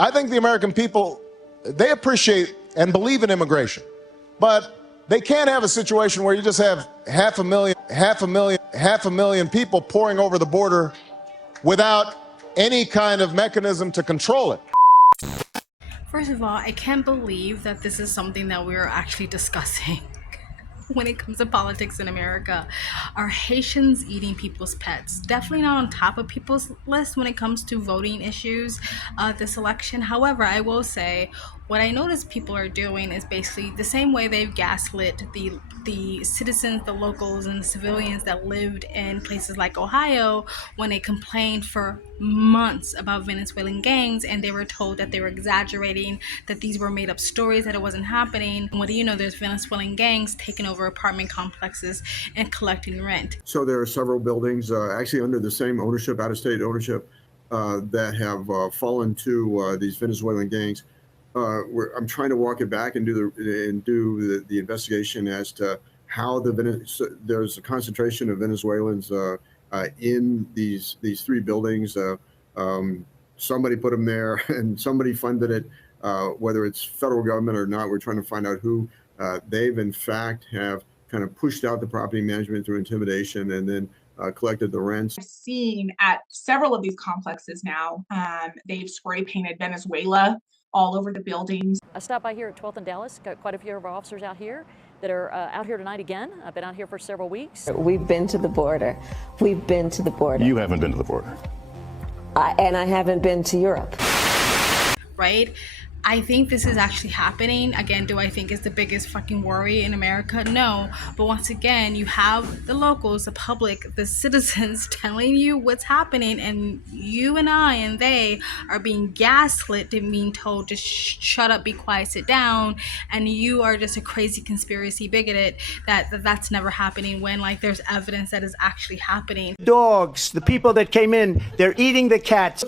I think the American people, they appreciate and believe in immigration, but they can't have a situation where you just have half a million people pouring over the border without any kind of mechanism to control it. First of all, I can't believe that this is something that we're actually discussing when it comes to politics in America. Are Haitians eating people's pets? Definitely not on top of people's list when it comes to voting issues this election. However, I will say what I notice people are doing is basically the same way they've gaslit the citizens, the locals, and the civilians that lived in places like Ohio when they complained for months about Venezuelan gangs, and they were told that they were exaggerating, that these were made up stories, that it wasn't happening. And what do you know, there's Venezuelan gangs taking over apartment complexes and collecting rent. So there are several buildings actually under the same ownership, out-of-state ownership, that have fallen to these Venezuelan gangs. I'm trying to walk it back and do the investigation as to how there's a concentration of Venezuelans in these three buildings. Somebody put them there, and somebody funded it. Whether it's federal government or not, we're trying to find out who. They've in fact have kind of pushed out the property management through intimidation, and then collected the rents. I've seen at several of these complexes now, they've spray painted Venezuela all over the buildings. I stopped by here at 12th and Dallas, got quite a few of our officers out here that are out here tonight again. I've been out here for several weeks. We've been to the border. We've been to the border. You haven't been to the border. And I haven't been to Europe. Right? I think this is actually happening. Again, do I think it's the biggest fucking worry in America? No. But once again, you have the locals, the public, the citizens telling you what's happening, and you and I and they are being gaslit and being told to shut up, be quiet, sit down, and you are just a crazy conspiracy bigoted that's never happening, when like there's evidence that is actually happening. Dogs, the people that came in, they're eating the cats.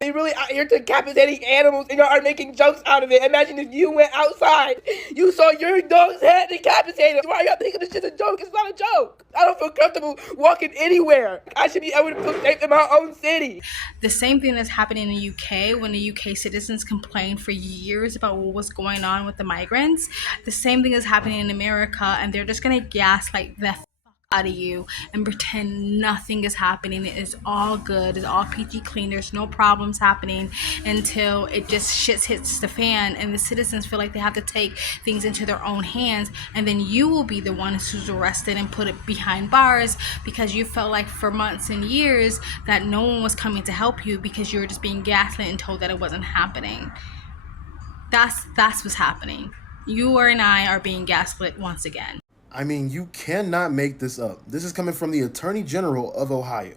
They really out here decapitating animals and are making jokes out of it. Imagine if you went outside, you saw your dog's head decapitated. Why are y'all thinking this shit's a joke? It's not a joke. I don't feel comfortable walking anywhere. I should be able to feel safe in my own city. The same thing that's happening in the UK when the UK citizens complained for years about what was going on with the migrants. The same thing is happening in America, and they're just gonna gaslight the out of you and pretend nothing is happening. It is all good. It's all peachy clean. There's no problems happening until it just shit hits the fan and the citizens feel like they have to take things into their own hands, and then you will be the one who's arrested and put it behind bars because you felt like for months and years that no one was coming to help you because you were just being gaslit and told that it wasn't happening. That's what's happening. You and I are being gaslit once again. I mean, you cannot make this up. This is coming from the Attorney General of Ohio,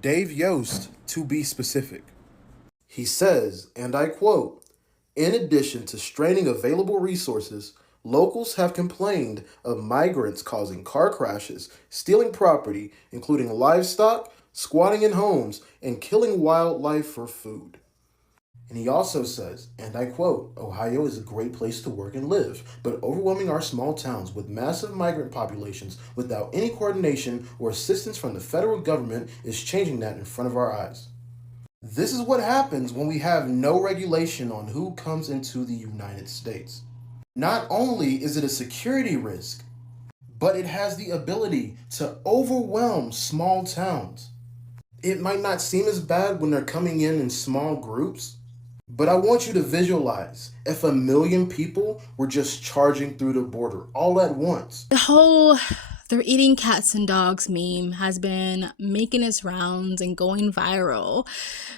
Dave Yost, to be specific. He says, and I quote, "In addition to straining available resources, locals have complained of migrants causing car crashes, stealing property, including livestock, squatting in homes, and killing wildlife for food." And he also says, and I quote, "Ohio is a great place to work and live, but overwhelming our small towns with massive migrant populations without any coordination or assistance from the federal government is changing that in front of our eyes." This is what happens when we have no regulation on who comes into the United States. Not only is it a security risk, but it has the ability to overwhelm small towns. It might not seem as bad when they're coming in small groups, but I want you to visualize if 1 million people were just charging through the border all at once. The whole "they're eating cats and dogs" meme has been making its rounds and going viral.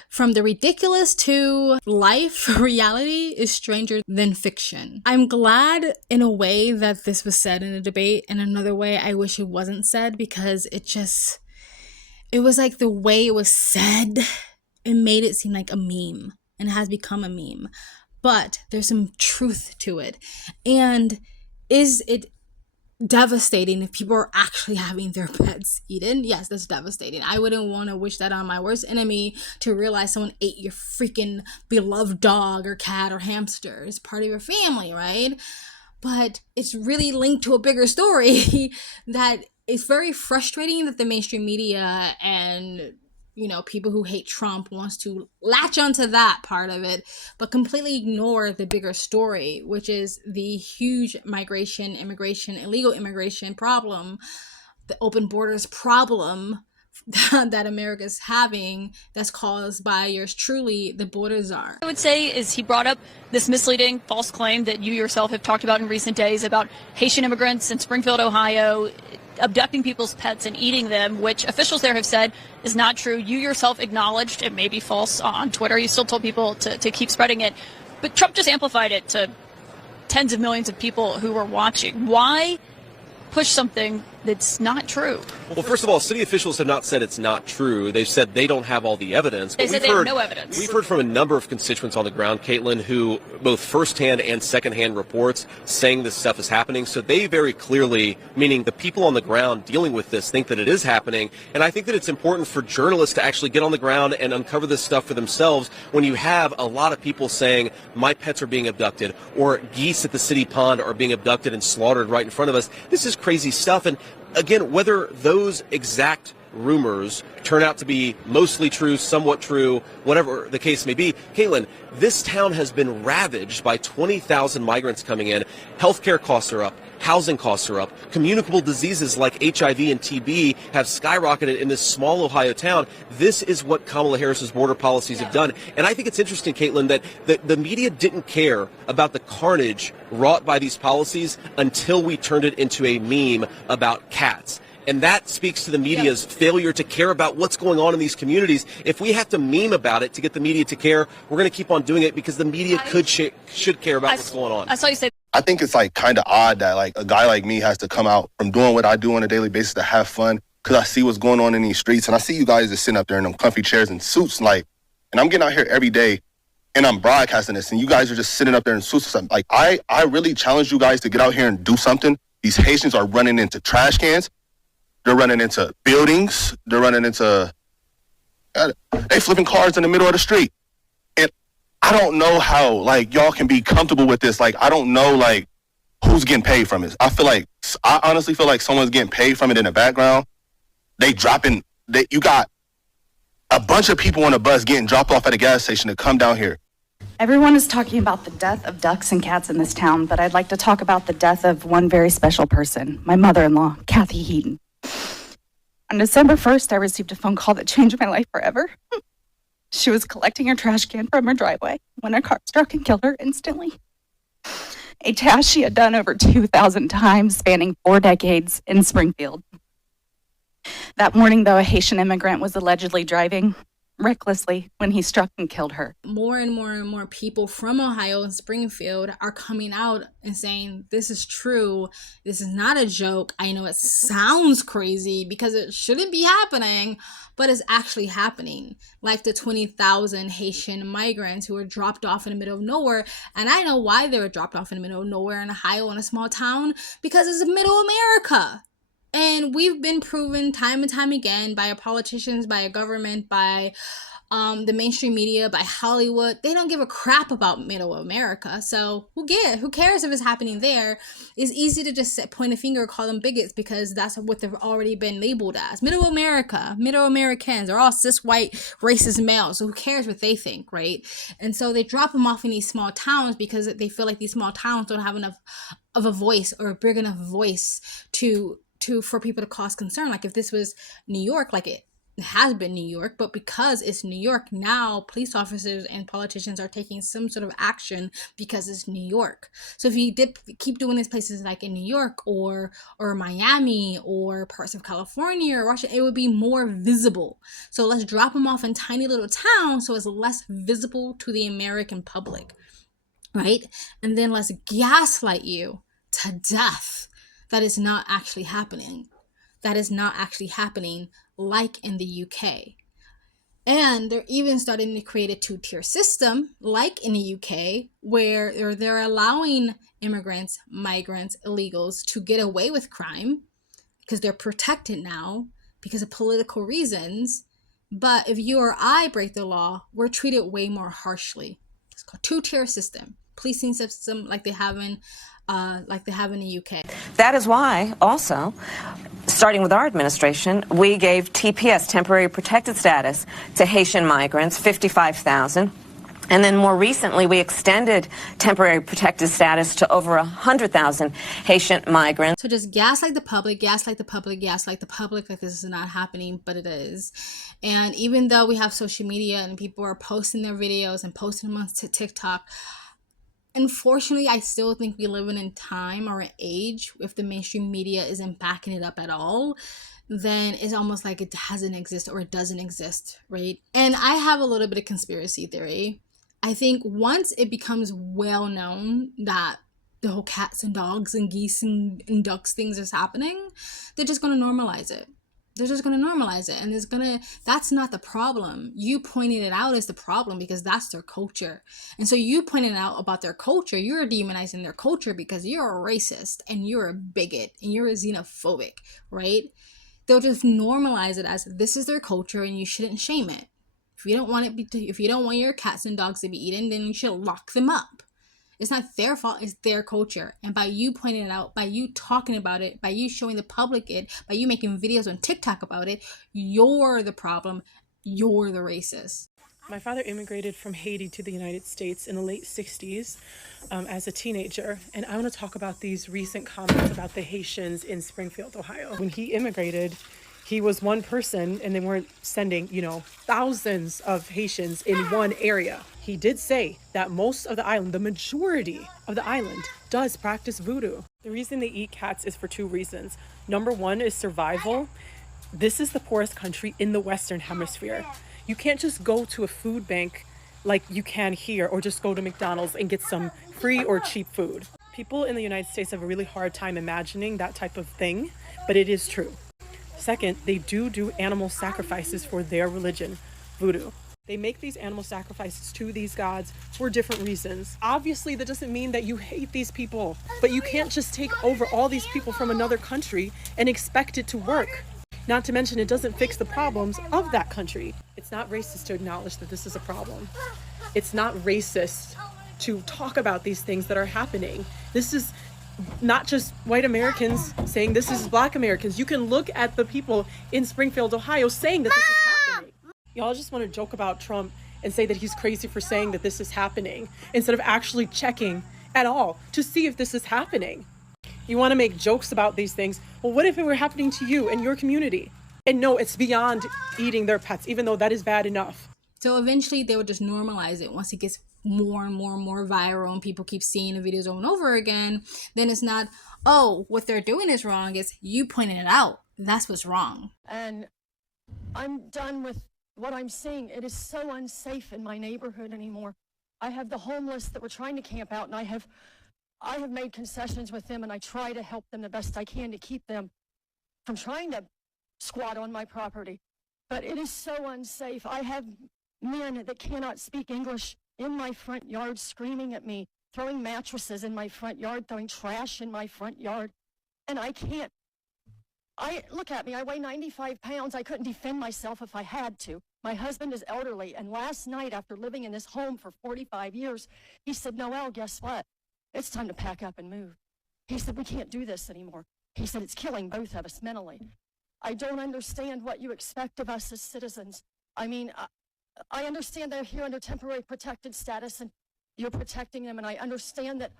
From the ridiculous to life, reality is stranger than fiction. I'm glad in a way that this was said in a debate, and another way I wish it wasn't said, because it was like the way it was said, it made it seem like a meme. And has become a meme, but there's some truth to it. And is it devastating if people are actually having their pets eaten? Yes, that's devastating. I wouldn't want to wish that on my worst enemy, to realize someone ate your freaking beloved dog or cat or hamster. It's part of your family, right? But it's really linked to a bigger story that it's very frustrating that the mainstream media and people who hate Trump wants to latch onto that part of it, but completely ignore the bigger story, which is the huge migration, immigration, illegal immigration problem, the open borders problem that America's having, that's caused by yours truly, the border czar. I would say is he brought up this misleading false claim that you yourself have talked about in recent days about Haitian immigrants in Springfield, Ohio, abducting people's pets and eating them, which officials there have said is not true. You yourself acknowledged it may be false on Twitter. You still told people to keep spreading it. But Trump just amplified it to tens of millions of people who were watching. Why push something that's not true? Well, first of all, city officials have not said it's not true. They've said they don't have all the evidence. They said they have no evidence. We've heard from a number of constituents on the ground, Caitlin, who both firsthand and secondhand reports saying this stuff is happening. So they very clearly, meaning the people on the ground dealing with this, think that it is happening. And I think that it's important for journalists to actually get on the ground and uncover this stuff for themselves when you have a lot of people saying, my pets are being abducted, or geese at the city pond are being abducted and slaughtered right in front of us. This is crazy stuff. And again, whether those exact rumors turn out to be mostly true, somewhat true, whatever the case may be, Caitlin, this town has been ravaged by 20,000 migrants coming in. Healthcare costs are up. Housing costs are up. Communicable diseases like HIV and TB have skyrocketed in this small Ohio town. This is what Kamala Harris's border policies have done. And I think it's interesting, Caitlin, that the media didn't care about the carnage wrought by these policies until we turned it into a meme about cats. And that speaks to the media's failure to care about what's going on in these communities. If we have to meme about it to get the media to care, we're going to keep on doing it because the media should care about what's going on. I saw you say. I think it's like kind of odd that like a guy like me has to come out from doing what I do on a daily basis to have fun because I see what's going on in these streets. And I see you guys just sitting up there in them comfy chairs and suits, like, and I'm getting out here every day and I'm broadcasting this and you guys are just sitting up there in suits or something. Like, I really challenge you guys to get out here and do something. These Haitians are running into trash cans. They're running into buildings. They're running into, they flipping cars in the middle of the street. And I don't know how, like, y'all can be comfortable with this. Like, I don't know, like, who's getting paid from it. I honestly feel like someone's getting paid from it in the background. You got a bunch of people on a bus getting dropped off at a gas station to come down here. Everyone is talking about the death of ducks and cats in this town, but I'd like to talk about the death of one very special person, my mother-in-law, Kathy Heaton. On December 1st, I received a phone call that changed my life forever. She was collecting her trash can from her driveway when a car struck and killed her instantly. A task she had done over 2,000 times, spanning 4 decades in Springfield. That morning, though, a Haitian immigrant was allegedly driving recklessly when he struck and killed her. More and more and more people from Ohio and Springfield are coming out and saying, this is true. This is not a joke. I know it sounds crazy because it shouldn't be happening, but it's actually happening. Like the 20,000 Haitian migrants who were dropped off in the middle of nowhere. And I know why they were dropped off in the middle of nowhere in Ohio in a small town, because it's the middle America. And we've been proven time and time again by our politicians, by our government, by the mainstream media, by Hollywood. They don't give a crap about middle America. So who cares if it's happening there? It's easy to just point a finger and call them bigots because that's what they've already been labeled as. Middle America, middle Americans are all cis white racist males. So who cares what they think, right? And so they drop them off in these small towns because they feel like these small towns don't have enough of a voice or a big enough voice for people to cause concern. Like if this was New York, like it has been New York, but because it's New York, now police officers and politicians are taking some sort of action because it's New York. So if you did keep doing these places like in New York or Miami or parts of California or Russia, it would be more visible. So let's drop them off in tiny little towns so it's less visible to the American public, right? And then let's gaslight you to death. That is not actually happening. That is not actually happening like in the UK. And they're even starting to create a 2-tier system like in the UK where they're allowing immigrants, migrants, illegals to get away with crime because they're protected now because of political reasons. But if you or I break the law, we're treated way more harshly. It's called 2-tier system, policing system like they have in the UK. That is why, also, starting with our administration, we gave TPS, temporary protected status, to Haitian migrants, 55,000. And then more recently, we extended temporary protected status to over 100,000 Haitian migrants. So just gaslight the public, gaslight the public, gaslight the public like this is not happening, but it is. And even though we have social media and people are posting their videos and posting them on TikTok, unfortunately, I still think we live in a time or an age, if the mainstream media isn't backing it up at all, then it's almost like it doesn't exist or it doesn't exist, right? And I have a little bit of conspiracy theory. I think once it becomes well known that the whole cats and dogs and geese and ducks things is happening, they're just going to normalize it. They're just going to normalize it. And that's not the problem. You pointing it out is the problem because that's their culture. And so you pointing out about their culture, you're demonizing their culture because you're a racist and you're a bigot and you're a xenophobic, right? They'll just normalize it as this is their culture and you shouldn't shame it. If you don't want your cats and dogs to be eaten, then you should lock them up. It's not their fault, it's their culture. And by you pointing it out, by you talking about it, by you showing the public it, by you making videos on TikTok about it, you're the problem. You're the racist. My father immigrated from Haiti to the United States in the late 60s as a teenager. And I want to talk about these recent comments about the Haitians in Springfield, Ohio. When he immigrated, he was one person and they weren't sending, thousands of Haitians in one area. He did say that most of the island, the majority of the island, does practice voodoo. The reason they eat cats is for two reasons. Number one is survival. This is the poorest country in the Western Hemisphere. You can't just go to a food bank like you can here or just go to McDonald's and get some free or cheap food. People in the United States have a really hard time imagining that type of thing, but it is true. Second, they do animal sacrifices for their religion, voodoo. They make these animal sacrifices to these gods for different reasons. Obviously, that doesn't mean that you hate these people, but you can't just take over all these people from another country and expect it to work. Not to mention, it doesn't fix the problems of that country. It's not racist to acknowledge that this is a problem. It's not racist to talk about these things that are happening. This is not just white Americans saying this is black Americans. You can look at the people in Springfield, Ohio saying that this is happening. Y'all just want to joke about Trump and say that he's crazy for saying that this is happening instead of actually checking at all to see if this is happening. You want to make jokes about these things. Well, what if it were happening to you and your community? And no, it's beyond eating their pets, even though that is bad enough. So eventually they would just normalize it once it gets more and more and more viral and people keep seeing the videos over and over again. Then it's not, oh, what they're doing is wrong. It's you pointing it out. That's what's wrong. And I'm done with what I'm seeing. It is so unsafe in my neighborhood anymore. I have the homeless that were trying to camp out, and I have made concessions with them, and I try to help them the best I can to keep them from trying to squat on my property. But it is so unsafe. I have men that cannot speak English in my front yard screaming at me, throwing mattresses in my front yard, throwing trash in my front yard. And I can't. Look at me, I weigh 95 pounds. I couldn't defend myself if I had to. My husband is elderly, and last night, after living in this home for 45 years, he said, Noelle, guess what? It's time to pack up and move. He said, we can't do this anymore. He said, it's killing both of us mentally. I don't understand what you expect of us as citizens. I mean, I understand they're here under temporary protected status and you're protecting them, and I understand that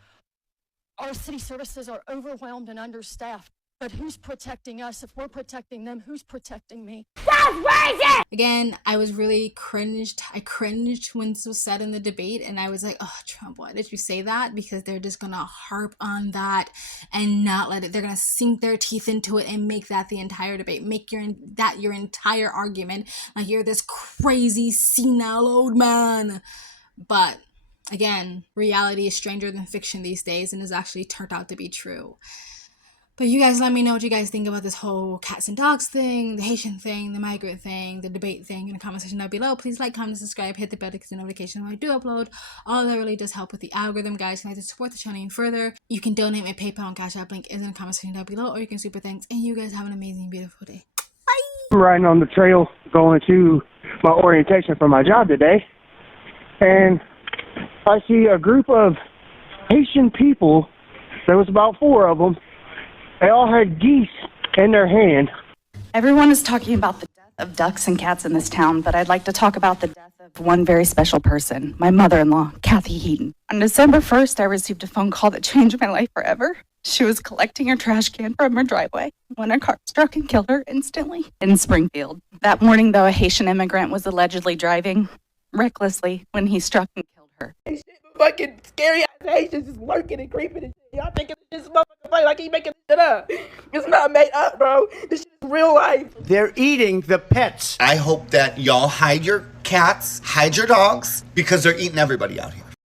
our city services are overwhelmed and understaffed. But who's protecting us? If we're protecting them, who's protecting me? That's racist! Again, I was really cringed. I cringed when this was said in the debate, and I was like, oh, Trump, why did you say that? Because they're just gonna harp on that and not let it. They're gonna sink their teeth into it and make that the entire debate. Make your entire argument like you're this crazy senile old man. But again, reality is stranger than fiction these days and has actually turned out to be true. But you guys let me know what you guys think about this whole cats and dogs thing, the Haitian thing, the migrant thing, the debate thing in the comment section down below. Please like, comment, subscribe, hit the bell to get the notification when I do upload. All that really does help with the algorithm, guys. And to support the channel even further, you can donate. My PayPal and Cash App link is in the comment section down below, or you can super thanks. And you guys have an amazing, beautiful day. I'm riding on the trail going to my orientation for my job today, and I see a group of Haitian people. There was about 4 of them. They all had geese in their hand. Everyone is talking about the death of ducks and cats in this town, but I'd like to talk about the death of one very special person, my mother-in-law, Kathy Heaton. On December 1st, I received a phone call that changed my life forever. She was collecting her trash can from her driveway when a car struck and killed her instantly in Springfield. That morning, though, a Haitian immigrant was allegedly driving recklessly when he struck and killed her. Fucking scary ass Haitians just lurking and creeping and shit. Y'all thinking this motherfucker funny like he making this shit up. It's not made up, bro. This shit is real life. They're eating the pets. I hope that y'all hide your cats, hide your dogs, because they're eating everybody out here.